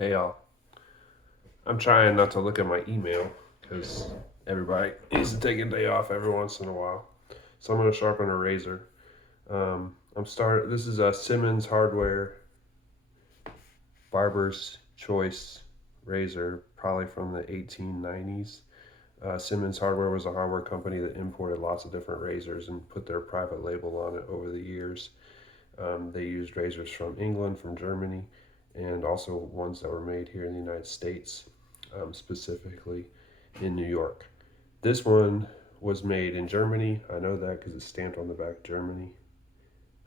Hey y'all, I'm trying not to look at my email because everybody needs to take a day off every once in a while. So I'm going to sharpen a razor. This is a Simmons Hardware Barber's Choice razor, probably from the 1890s. Simmons Hardware was a hardware company that imported lots of different razors and put their private label on it over the years. They used razors from England, from Germany, and also ones that were made here in the United States, specifically in New York. This one was made in Germany. I know that because it's stamped on the back Germany.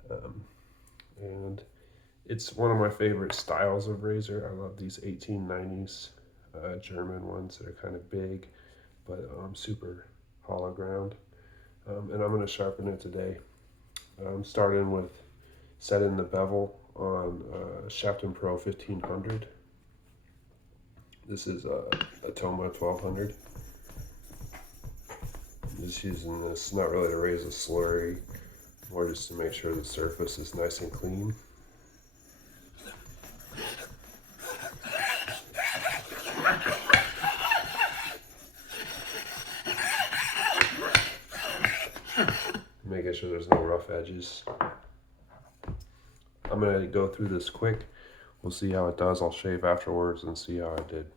Um, and it's one of my favorite styles of razor. I love these 1890s German ones that are kind of big, but super hollow ground. And I'm going to sharpen it today. Starting with setting the bevel on Shafton Pro 1500. This is a Toma 1200. Just using this, not really to raise a slurry, more just to make sure the surface is nice and clean. Making sure there's no rough edges. I'm going to go through this quick. We'll see how it does. I'll shave afterwards and see how I did.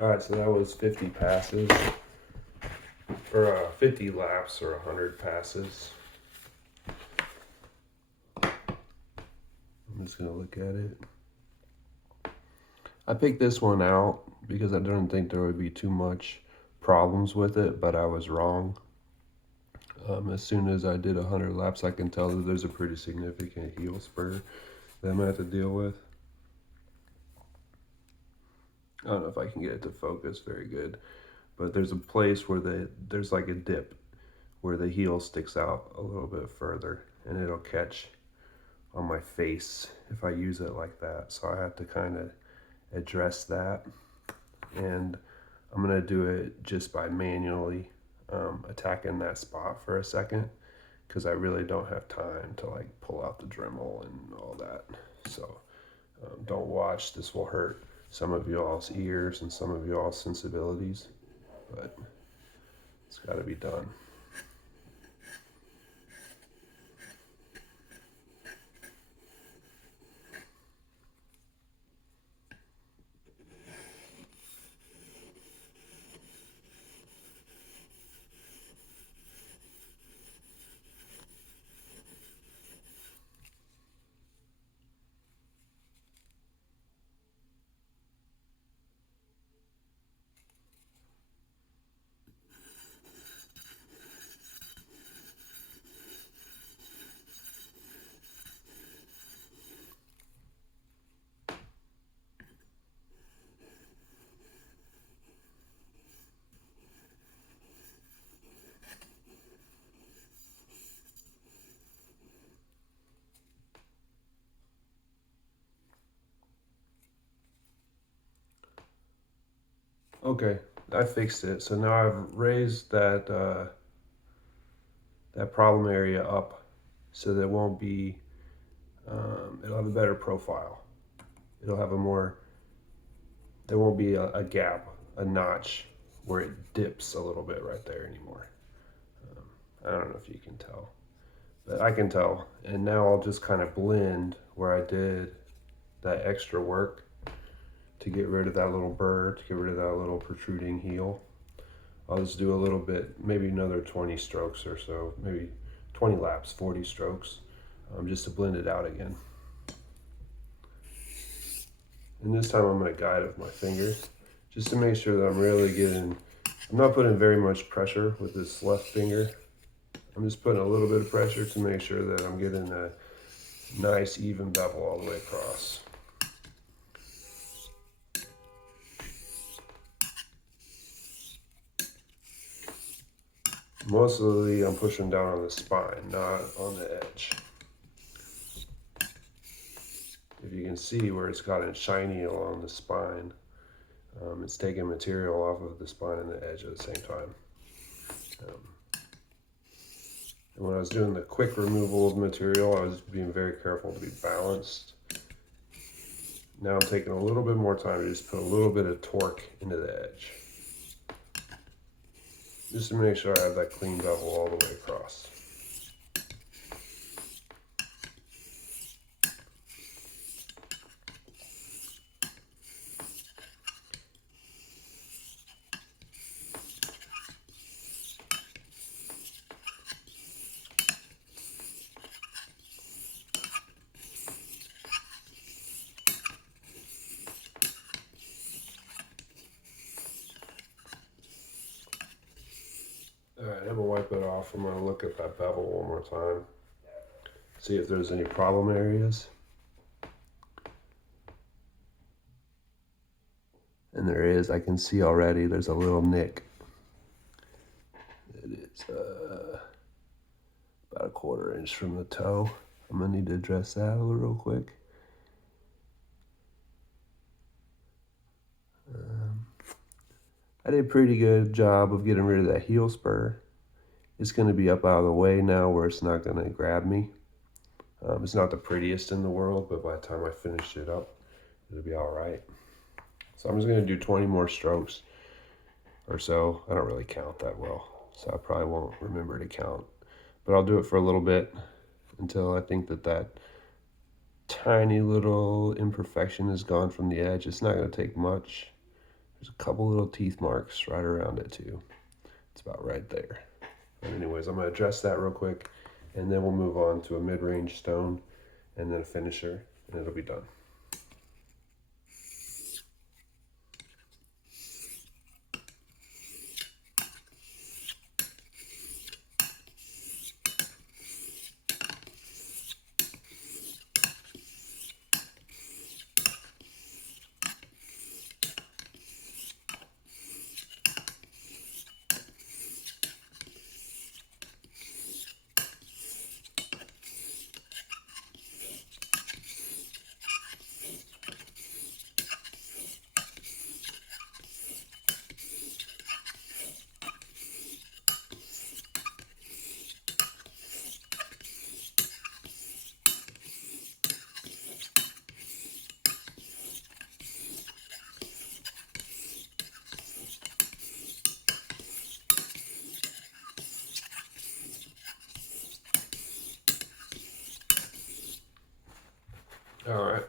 All right, so that was 50 passes, or 50 laps, or 100 passes. I'm just gonna look at it. I picked this one out because I didn't think there would be too much problems with it, but I was wrong. As soon as I did 100 laps, I can tell that there's a pretty significant heel spur that I'm gonna have to deal with. I don't know if I can get it to focus very good, but there's a place where there's like a dip where the heel sticks out a little bit further, and it'll catch on my face if I use it like that. So I have to kind of address that, and I'm gonna do it just by manually attacking that spot for a second, because I really don't have time to like pull out the Dremel and all that. So don't watch. This will hurt some of y'all's ears and some of y'all's sensibilities, but it's got to be done. Okay, I fixed it. So now I've raised that problem area up so that it won't be, it'll have a better profile. It'll have a more, there won't be a gap, a notch where it dips a little bit right there anymore. I don't know if you can tell, but I can tell. And now I'll just kind of blend where I did that extra work to get rid of that little burr, to get rid of that little protruding heel. I'll just do a little bit, maybe another 20 strokes or so, maybe 20 laps, 40 strokes, just to blend it out again. And this time I'm going to guide with my finger just to make sure that I'm really getting, I'm not putting very much pressure with this left finger. I'm just putting a little bit of pressure to make sure that I'm getting a nice even bevel all the way across. Mostly I'm pushing down on the spine, not on the edge. If you can see where it's gotten shiny along the spine, it's taking material off of the spine and the edge at the same time. And when I was doing the quick removal of material, I was being very careful to be balanced. Now I'm taking a little bit more time to just put a little bit of torque into the edge, just to make sure I have that clean bevel all the way across. Alright, I'm gonna wipe it off. I'm gonna look at that bevel one more time, see if there's any problem areas. And there is, I can see already there's a little nick. It is about a 1/4 inch from the toe. I'm gonna need to address that a little real quick. I did a pretty good job of getting rid of that heel spur. It's going to be up out of the way now where it's not going to grab me. It's not the prettiest in the world, but by the time I finish it up, it'll be all right. So I'm just going to do 20 more strokes or so. I don't really count that well, so I probably won't remember to count. But I'll do it for a little bit until I think that that tiny little imperfection is gone from the edge. It's not going to take much. There's a couple little teeth marks right around it too. It's about right there. But anyways, I'm going to address that real quick, and then we'll move on to a mid-range stone, and then a finisher, and it'll be done. All right.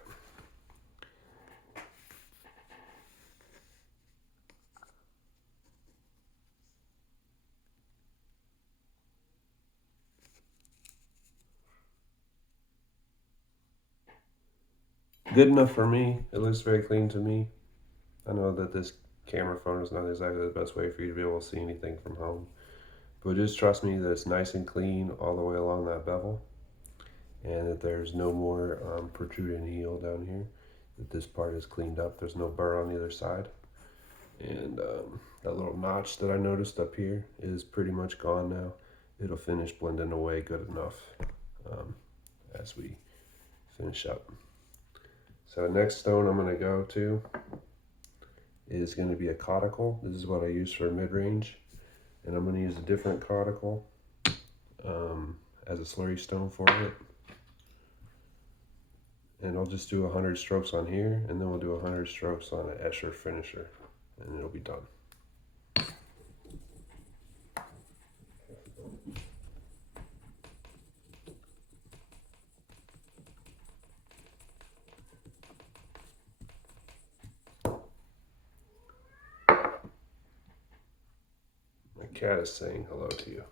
Good enough for me. It looks very clean to me. I know that this camera phone is not exactly the best way for you to be able to see anything from home, but just trust me that it's nice and clean all the way along that bevel, and that there's no more protruding heel down here, that this part is cleaned up. There's no burr on either side, and that little notch that I noticed up here is pretty much gone now. It'll finish blending away good enough as we finish up. So the next stone I'm going to go to is going to be a caudicle. This is what I use for mid-range, and I'm going to use a different caudicle as a slurry stone for it. And I'll just do 100 strokes on here, and then we'll do 100 strokes on an Escher finisher, and it'll be done. My cat is saying hello to you.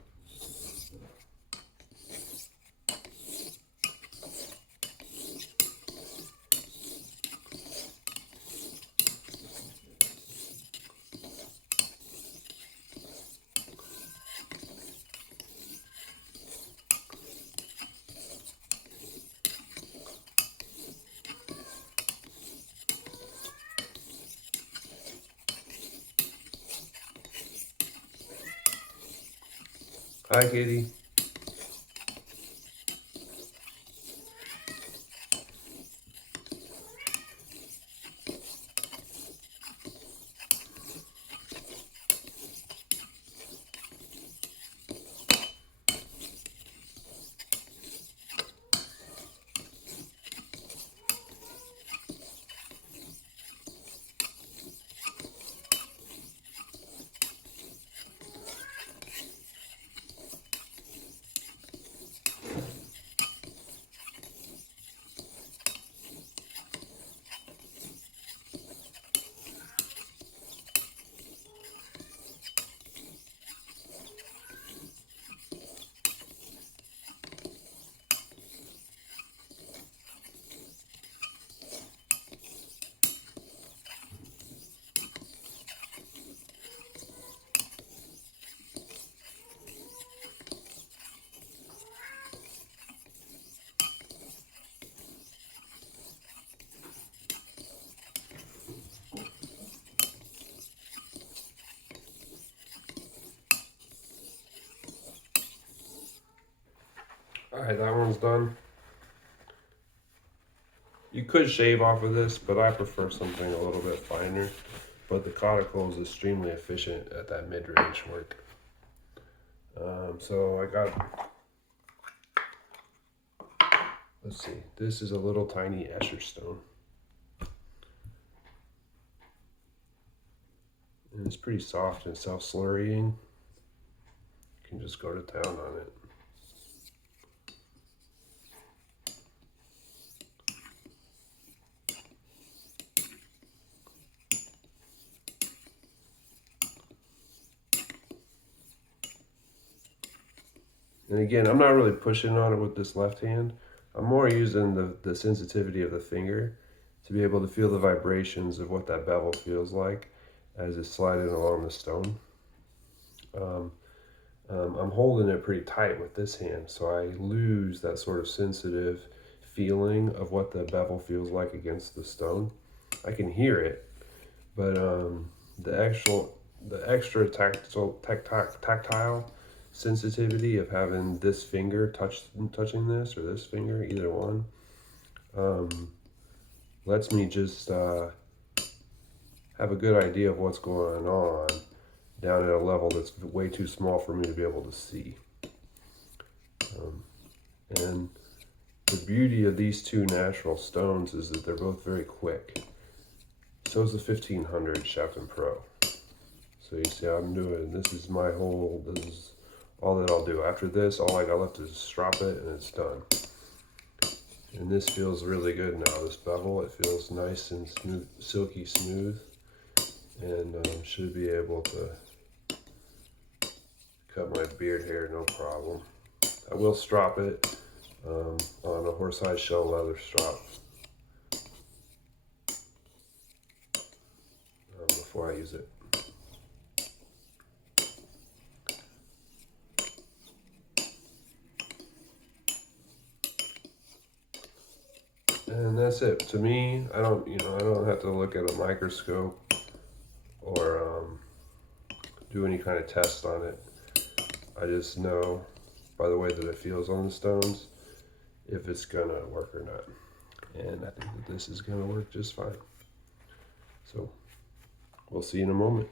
Hi, Kitty. Alright, that one's done. You could shave off of this, but I prefer something a little bit finer. But the caudicle is extremely efficient at that mid-range work. So I got, let's see, this is a little tiny Escher stone. And it's pretty soft and self-slurrying. You can just go to town on it. And again, I'm not really pushing on it with this left hand. I'm more using the sensitivity of the finger to be able to feel the vibrations of what that bevel feels like as it's sliding along the stone. I'm holding it pretty tight with this hand, so I lose that sort of sensitive feeling of what the bevel feels like against the stone. I can hear it, but the extra tactile sensitivity of having this finger touching this, or this finger, either one, lets me just have a good idea of what's going on down at a level that's way too small for me to be able to see. And the beauty of these two natural stones is that they're both very quick. So is the 1500 Shafton Pro. So you see how I'm doing, this is all that I'll do. After this, all I got left is strop it and it's done. And this feels really good now, this bevel. It feels nice and smooth, silky smooth. And should be able to cut my beard hair no problem. I will strop it on a horsehide shell leather strop before I use it. And that's it. To me, I don't have to look at a microscope or do any kind of test on it. I just know by the way that it feels on the stones if it's gonna work or not. And I think that this is gonna work just fine. So We'll see you in a moment.